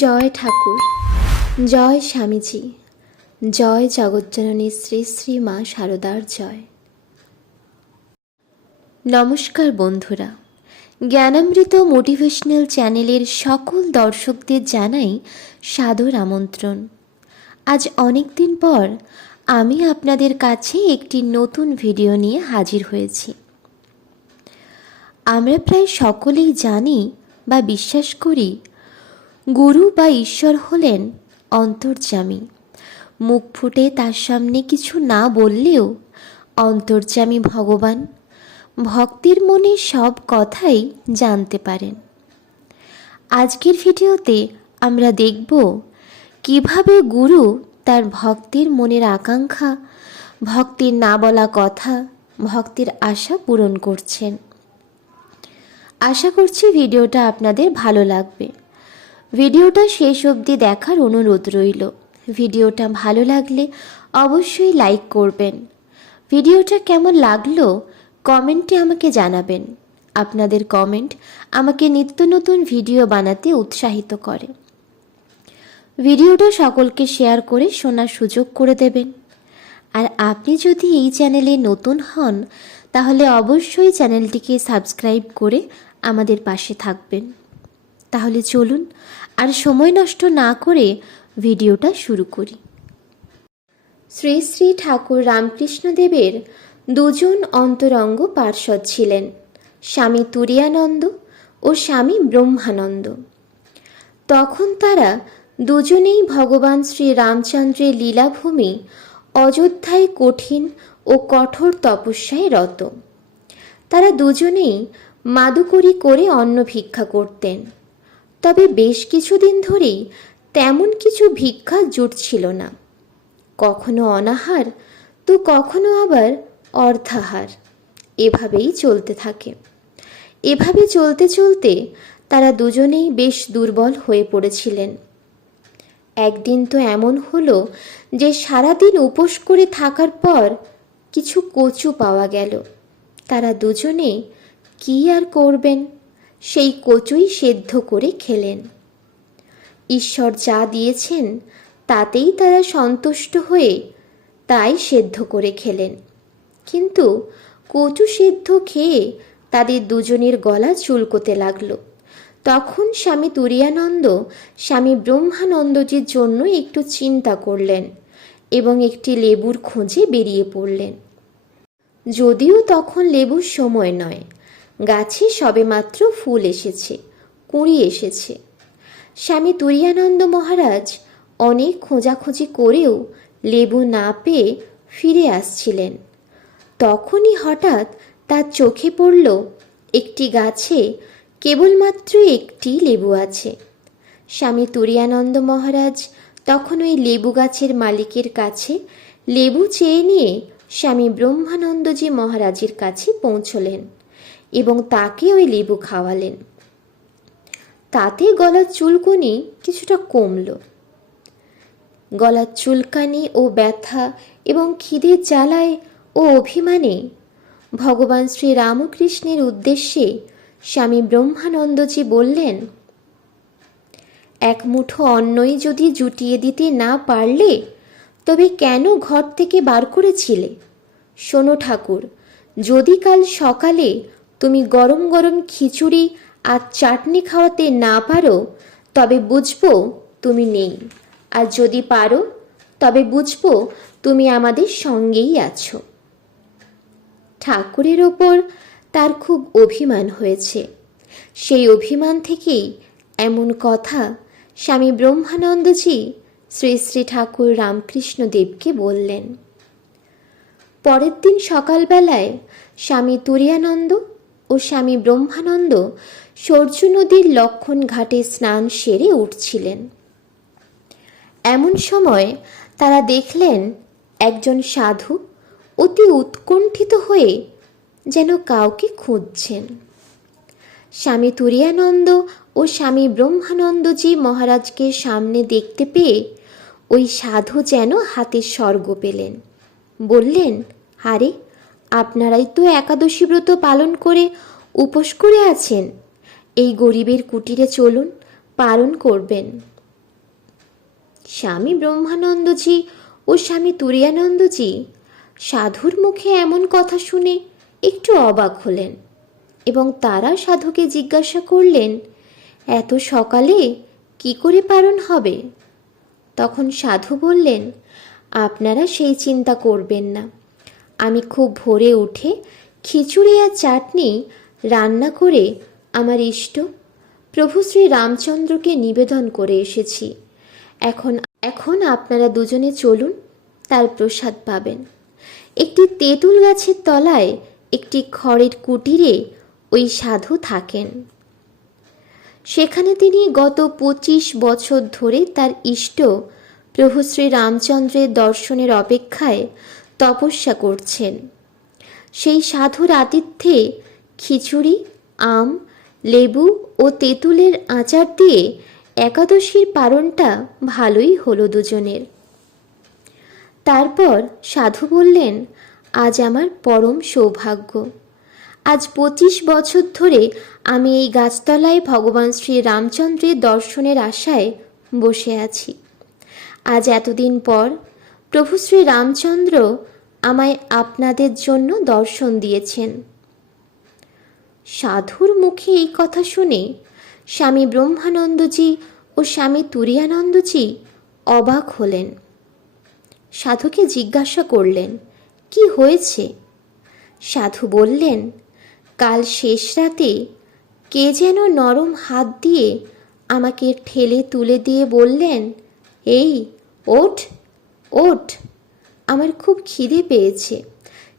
জয় ঠাকুর, জয় স্বামীজি, জয় জগজ্জননী শ্রী শ্রী মা শারদার জয়। নমস্কার বন্ধুরা, জ্ঞানামৃত মোটিভেশনাল চ্যানেলের সকল দর্শকদের জানাই সাদর আমন্ত্রণ। আজ অনেক দিন পর আমি আপনাদের কাছে একটি নতুন ভিডিও নিয়ে হাজির হয়েছি। আমরা প্রায় সকলেই জানি বা বিশ্বাস করি গুরু বা ঈশ্বর হলেন অন্তর্যামী। মুখ ফুটে তার সামনে কিছু না বললেও অন্তর্যামী ভগবান ভক্তের মনে সব কথাই জানতে পারেন। আজকের ভিডিওতে আমরা দেখব কিভাবে গুরু তার ভক্তের মনের আকাঙ্ক্ষা, ভক্তের না বলা কথা, ভক্তের আশা পূরণ করছেন। আশা করছি ভিডিওটা আপনাদের ভালো লাগবে। ভিডিওটা শেষ অবধি দেখার অনুরোধ রইল। ভিডিওটা ভালো লাগলে অবশ্যই লাইক করবেন। ভিডিওটা কেমন লাগলো কমেন্টে আমাকে জানাবেন। আপনাদের কমেন্ট আমাকে নিত্য নতুন ভিডিও বানাতে উৎসাহিত করে। ভিডিওটা সকলকে শেয়ার করে শোনার সুযোগ করে দেবেন। আর আপনি যদি এই চ্যানেলে নতুন হন তাহলে অবশ্যই চ্যানেলটিকে সাবস্ক্রাইব করে আমাদের পাশে থাকবেন। তাহলে চলুন আর সময় নষ্ট না করে ভিডিওটা শুরু করি। শ্রী শ্রী ঠাকুর রামকৃষ্ণদেবের দুজন অন্তরঙ্গ পার্ষদ ছিলেন, স্বামী তুরীয়ানন্দ ও স্বামী ব্রহ্মানন্দ। তখন তারা দুজনেই ভগবান শ্রী রামচন্দ্রের লীলাভূমি অযোধ্যায় কঠিন ও কঠোর তপস্যায় রত। তারা দুজনেই মাদুকরি করে অন্ন ভিক্ষা করতেন। তবে বেশ কিছুদিন ধরেই তেমন কিছু ভিক্ষা জুটছিল না। কখনো অনাহার তো কখনো আবার অর্ধাহার, এভাবেই চলতে থাকে। এভাবে চলতে চলতে তারা দুজনেই বেশ দুর্বল হয়ে পড়েছিলেন। একদিন তো এমন হলো যে সারাদিন উপোস করে থাকার পর কিছু কচু পাওয়া গেল। তারা দুজনে কি আর করবেন, সেই কচুই সেদ্ধ করে খেলেন। ঈশ্বর যা দিয়েছেন তাতেই তারা সন্তুষ্ট হয়ে তাই সেদ্ধ করে খেলেন। কিন্তু কচু সেদ্ধ খেয়ে তাদের দুজনের গলা চুলকোতে লাগলো। তখন স্বামী তুরীয়ানন্দ স্বামী ব্রহ্মানন্দজির জন্য একটু চিন্তা করলেন এবং একটি লেবুর খোঁজে বেরিয়ে পড়লেন। যদিও তখন লেবুর সময় নয়, গাছে সবেমাত্র ফুল এসেছে, কুঁড়ি এসেছে। স্বামী তুরীয়ানন্দ মহারাজ অনেক খোঁজাখুঁজি করেও লেবু না পেয়ে ফিরে আসছিলেন। তখনই হঠাৎ তার চোখে পড়ল একটি গাছে কেবলমাত্র একটি লেবু আছে। স্বামী তুরীয়ানন্দ মহারাজ তখন ওই লেবু গাছের মালিকের কাছে লেবু চেয়ে নিয়ে স্বামী ব্রহ্মানন্দজি মহারাজের কাছে পৌঁছলেন এবং তাকে ওই লেবু খাওয়ালেন। তাতে গলার চুলকুনি কিছুটা কমল। গলার চুলকানি ও ব্যথা এবং খিদের জ্বালায় ও অভিমানে ভগবান শ্রী রামকৃষ্ণের উদ্দেশ্যে স্বামী ব্রহ্মানন্দজি বললেন, এক মুঠো অন্নই যদি জুটিয়ে দিতে না পারলে তবে কেন ঘর থেকে বার করেছিলে? শোনো ঠাকুর, যদি কাল সকালে তুমি গরম গরম খিচুড়ি আর চাটনি খাওয়াতে না পারো তবে বুঝবো তুমি নেই, আর যদি পারো তবে বুঝবো তুমি আমাদের সঙ্গেই আছো। ঠাকুরের ওপর তার খুব অভিমান হয়েছে। সেই অভিমান থেকেই এমন কথা স্বামী ব্রহ্মানন্দজি শ্রী শ্রী ঠাকুর রামকৃষ্ণদেবকে বললেন। পরের দিন সকালবেলায় স্বামী তুরীয়ানন্দ ও স্বামী ব্রহ্মানন্দ সরযূ নদীর লক্ষণ ঘাটে স্নান সেরে উঠছিলেন। এমন সময় তারা দেখলেন একজন সাধু অতি উৎকণ্ঠিত হয়ে যেন কাউকে খুঁজছেন। স্বামী তুরীয়ানন্দ ও স্বামী ব্রহ্মানন্দজি মহারাজকে সামনে দেখতে পেয়ে ওই সাধু যেন হাতে স্বর্গ পেলেন। বললেন, আরে আপনারাই তো একাদশী ব্রত পালন করে উপোস করে আছেন, এই গরিবের কুটিরে চলুন, পালন করবেন। স্বামী ব্রহ্মানন্দজি ও স্বামী তুরীয়ানন্দজি সাধুর মুখে এমন কথা শুনে একটু অবাক হলেন এবং তারা সাধুকে জিজ্ঞাসা করলেন, এত সকালে কি করে পালন হবে? তখন সাধু বললেন, আপনারা সেই চিন্তা করবেন না। আমি খুব ভোরে উঠে খিচুড়ি আর চাটনি রান্না করে আমার ইষ্ট প্রভু শ্রী রামচন্দ্রকে নিবেদন করে এসেছি। এখন এখন আপনারা দুজনে চলুন, তার প্রসাদ পাবেন। একটি তেঁতুল গাছের তলায় একটি খড়ের কুটিরে ওই সাধু থাকেন। সেখানে তিনি গত 25 বছর ধরে তার ইষ্ট প্রভু শ্রী রামচন্দ্রের দর্শনের অপেক্ষায় তপস্যা করছেন। সেই সাধুর আতিথ্যে খিচুড়ি, আম, লেবু ও তেঁতুলের আচার দিয়ে একাদশীর পারণটা ভালোই হলো দুজনের। তারপর সাধু বললেন, আজ আমার পরম সৌভাগ্য। আজ 25 বছর ধরে আমি এই গাছতলায় ভগবান শ্রী রামচন্দ্রের দর্শনের আশায় বসে আছি। আজ এতদিন পর প্রভু শ্রী রামচন্দ্র আমায় আপনাদের জন্য দর্শন দিয়েছেন। সাধুর মুখে এই কথা শুনে স্বামী ব্রহ্মানন্দজি ও স্বামী তুরীয়ানন্দজি অবাক হলেন। সাধুকে জিজ্ঞাসা করলেন, কি হয়েছে? সাধু বললেন, কাল শেষ রাতে কে যেন নরম হাত দিয়ে আমাকে ঠেলে তুলে দিয়ে বললেন, এই ওঠ ওঠ, আমার খুব খিদে পেয়েছে,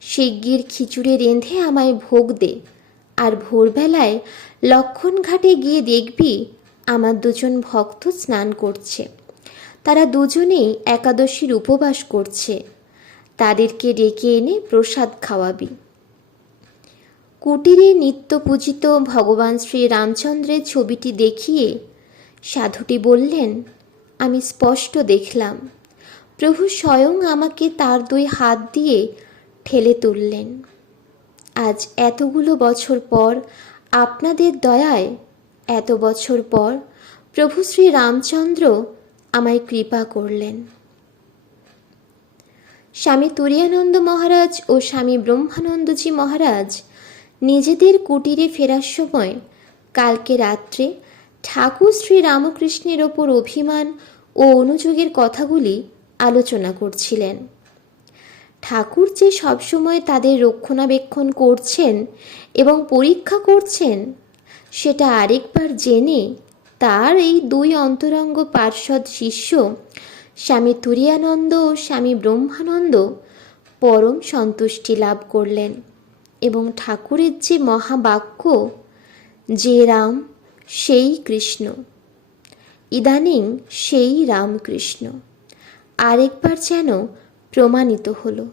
শিগগির খিচুড়ি রেঁধে আমায় ভোগ দে, আর ভোরবেলায় লক্ষণ ঘাটে গিয়ে দেখবি আমার দুজন ভক্ত স্নান করছে। তারা দুজনেই একাদশীর উপবাস করছে, তাদেরকে ডেকে এনে প্রসাদ খাওয়াবি। কুটিরে নিত্য পূজিত ভগবান শ্রী রামচন্দ্রের ছবিটি দেখিয়ে সাধুটি বললেন, আমি স্পষ্ট দেখলাম প্রভু স্বয়ং আমাকে তার 2 হাত দিয়ে ঠেলে তুললেন। আজ এতগুলো বছর পর আপনাদের দয়ায়, এত বছর পর প্রভু শ্রী রামচন্দ্র আমায় কৃপা করলেন। স্বামী তুরীয়ানন্দ মহারাজ ও স্বামী ব্রহ্মানন্দজি মহারাজ নিজেদের কুটিরে ফেরার সময় কালকে রাত্রে ঠাকুর শ্রী রামকৃষ্ণের ওপর অভিমান ও অনুযোগের কথাগুলি আলোচনা করছিলেন। ঠাকুর যে সবসময় তাদের রক্ষণাবেক্ষণ করছেন এবং পরীক্ষা করছেন, সেটা আরেকবার জেনে তার এই 2 অন্তরঙ্গ পার্ষদ শিষ্য স্বামী তুরীয়ানন্দ ও স্বামী ব্রহ্মানন্দ পরম সন্তুষ্টি লাভ করলেন এবং ঠাকুরের যে মহাবাক্য, যে রাম সেই কৃষ্ণ, ইদানিং সেই রামকৃষ্ণ, আরেকবার যেন প্রমাণিত হলো।